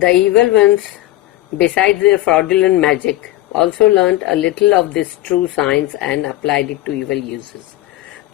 The evil ones, besides their fraudulent magic, also learnt a little of this true science and applied it to evil uses.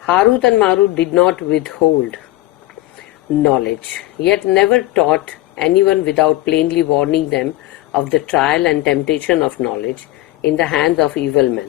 Harut and Marut did not withhold knowledge, yet never taught anyone without plainly warning them of the trial and temptation of knowledge in the hands of evil men.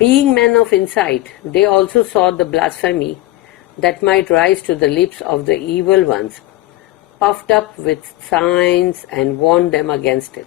Being men of insight, they also saw the blasphemy that might rise to the lips of the evil ones, puffed up with signs, and warned them against it.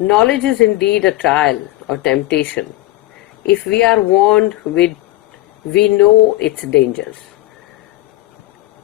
Knowledge is indeed a trial or temptation. If we are warned, we know its dangers.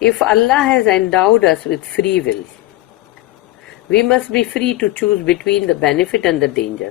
If Allah has endowed us with free will, we must be free to choose between the benefit and the danger.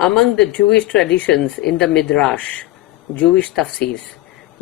Among the Jewish traditions in the Midrash, Jewish tafsirs,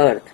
earth.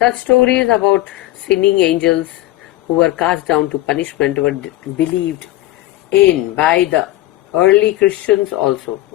Such stories about sinning angels who were cast down to punishment were believed in by the early Christians also.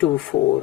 2:4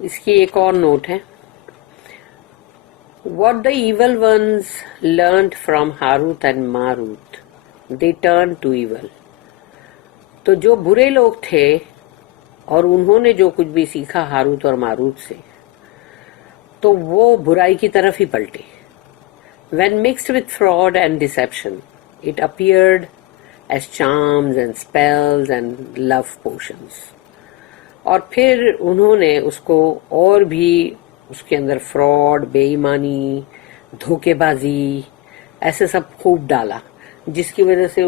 اس کی ایک اور note ہے. What the evil ones learnt from Harut and Marut, they turned to evil. تو جو برے لوگ تھے اور انہوں نے جو کچھ بھی سیکھا ہاروت اور ماروت سے تو وہ برائی کی طرف ہی پلٹے. When mixed with fraud and deception, it appeared as charms and spells and love potions. اور پھر انہوں نے اس کو اور بھی اس کے اندر فراڈ، بے ایمانی، دھوکے بازی ایسے سب خوب ڈالا، جس کی وجہ سے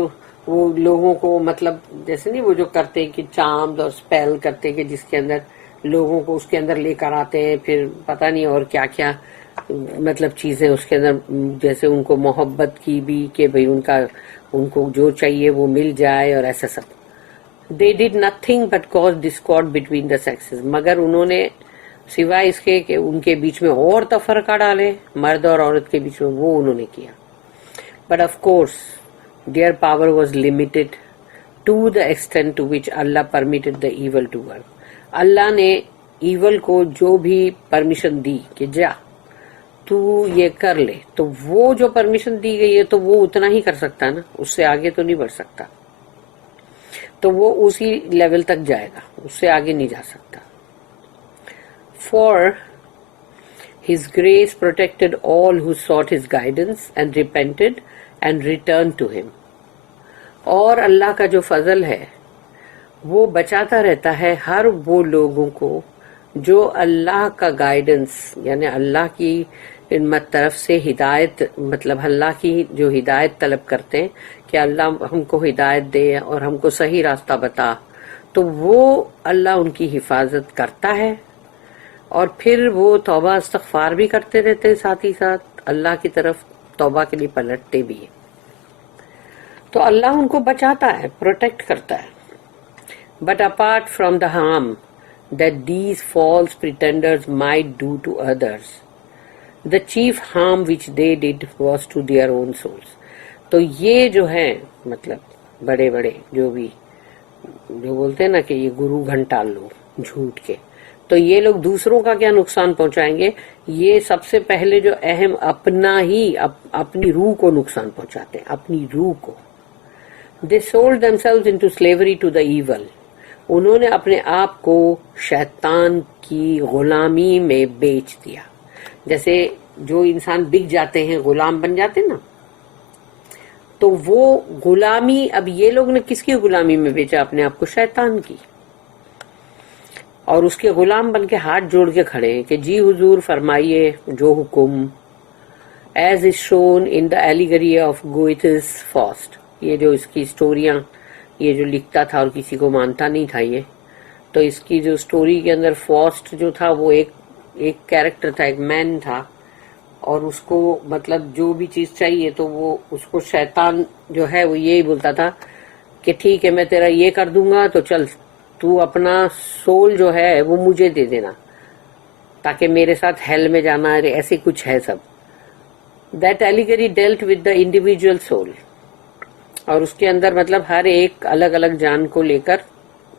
وہ لوگوں کو مطلب جیسے نہیں وہ جو کرتے ہیں کہ چامز اور اسپیل کرتے کہ جس کے اندر لوگوں کو اس کے اندر لے کر آتے ہیں، پھر پتہ نہیں اور کیا کیا مطلب چیزیں اس کے اندر، جیسے ان کو محبت کی بھی کہ بھئی ان کو جو چاہیے وہ مل جائے اور ایسا سب. They did nothing but cause discord between the sexes. مگر انہوں نے سوائے اس کے کہ ان کے بیچ میں اور تفرقہ ڈالے مرد اور عورت کے بیچ میں، وہ انہوں نے کیا. But of course their power was limited to the extent to which Allah permitted the evil to work. اللہ نے ایول کو جو بھی پرمیشن دی کہ جا تو یہ کر لے، تو وہ جو پرمیشن دی گئی ہے تو وہ اتنا ہی کر سکتا نا، اس سے آگے تو نہیں بڑھ سکتا، تو وہ اسی لیول تک جائے گا، اس سے آگے نہیں جا سکتا. For His grace protected all who sought His guidance and repented and returned to Him. اور اللہ کا جو فضل ہے وہ بچاتا رہتا ہے ہر وہ لوگوں کو جو اللہ کا گائیڈنس یعنی اللہ کی طرف سے ہدایت، مطلب اللہ کی جو ہدایت طلب کرتے ہیں کہ اللہ ہم کو ہدایت دے اور ہم کو صحیح راستہ بتا، تو وہ اللہ ان کی حفاظت کرتا ہے اور پھر وہ توبہ استغفار بھی کرتے رہتے ہیں، ساتھ ہی ساتھ اللہ کی طرف توبہ کے لیے پلٹتے بھی ہیں. تو اللہ ان کو بچاتا ہے، پروٹیکٹ کرتا ہے. But apart from the harm that these false pretenders might do to others, the chief harm which they did was to their own souls. تو یہ جو ہے مطلب بڑے بڑے جو بھی جو بولتے ہیں نا کہ یہ گرو گھنٹال لوگ جھوٹ کے، تو یہ لوگ دوسروں کا کیا نقصان پہنچائیں گے؟ یہ سب سے پہلے جو اہم اپنا ہی اپنی روح کو نقصان پہنچاتے ہیں، اپنی روح کو. They sold themselves into slavery to the evil. انہوں نے اپنے آپ کو شیطان کی غلامی میں بیچ دیا. جیسے جو انسان بک جاتے ہیں، غلام بن جاتے نا، تو وہ غلامی اب یہ لوگ نے کس کی غلامی میں بیچا؟ اپنے آپ کو شیطان کی. اور اس کے غلام بن کے ہاتھ جوڑ کے کھڑے ہیں کہ جی حضور فرمائیے جو حکم. As is shown in the allegory of Goethe's Faust. یہ جو اس کی اسٹوریاں یہ جو لکھتا تھا اور کسی کو مانتا نہیں تھا یہ، تو اس کی جو اسٹوری کے اندر فاسٹ جو تھا وہ ایک کیریکٹر تھا، ایک مین تھا، اور اس کو مطلب جو بھی چیز چاہیے تو وہ اس کو شیطان جو ہے وہ یہی بولتا تھا کہ ٹھیک ہے میں تیرا یہ کر دوں گا تو چل تو اپنا سول جو ہے وہ مجھے دے دینا تاکہ میرے ساتھ ہیل میں جانا، ایسے کچھ ہے سب. That allegory dealt with the individual soul. اور اس کے اندر مطلب ہر ایک الگ الگ جان کو لے کر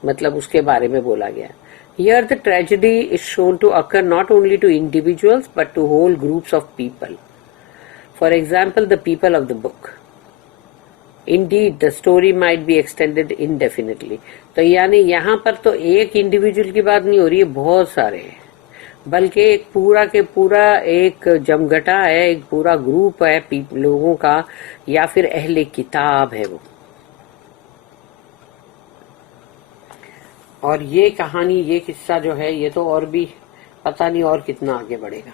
مطلب اس کے بارے میں بولا گیا. Here the tragedy is shown to occur not only to individuals but to whole groups of people. For example, the people of the book. Indeed, the story might be extended indefinitely. تو یعنی یہاں پر تو ایک individual کی بات نہیں ہو رہی ہے، بہت سارے ہیں، بلکہ ایک پورا کے پورا ایک جمگٹا ہے، ایک پورا گروپ ہے لوگوں کا، یا پھر اہل کتاب ہے وہ. اور یہ کہانی یہ قصہ جو ہے یہ تو اور بھی پتہ نہیں اور کتنا آگے بڑھے گا.